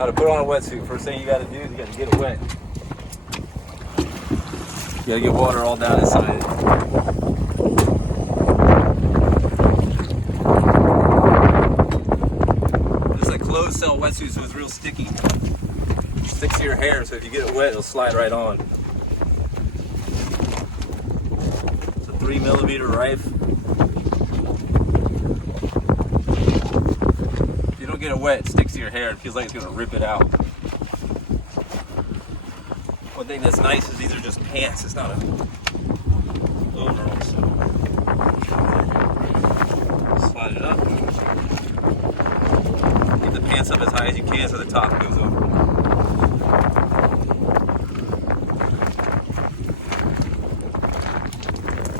How to put on a wetsuit. First thing you got to do is you got to get it wet. You got to get water all down inside it. This is a closed cell wetsuit, so it's real sticky. It sticks to your hair, so if you get it wet, it'll slide right on. It's a 3mm rife. If you don't get it wet, it sticks to your hair. It feels like it's going to rip it out. One thing that's nice is these are just pants. It's not a overall. So slide it up. Get the pants up as high as you can so the top goes over.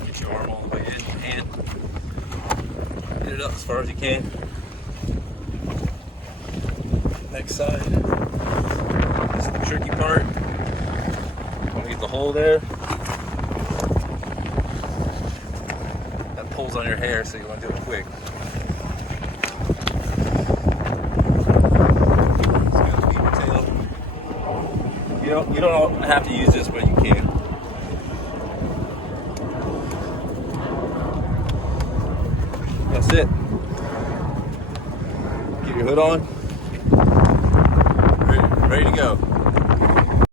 Get your arm all the way in, your hand. Get it up as far as you can. Next side. This is the tricky part. The hole there that pulls on your hair, so you want to do it quick. Just gotta leave your tail. You don't have to use this, but you can. That's it. Get your hood on. Ready to go.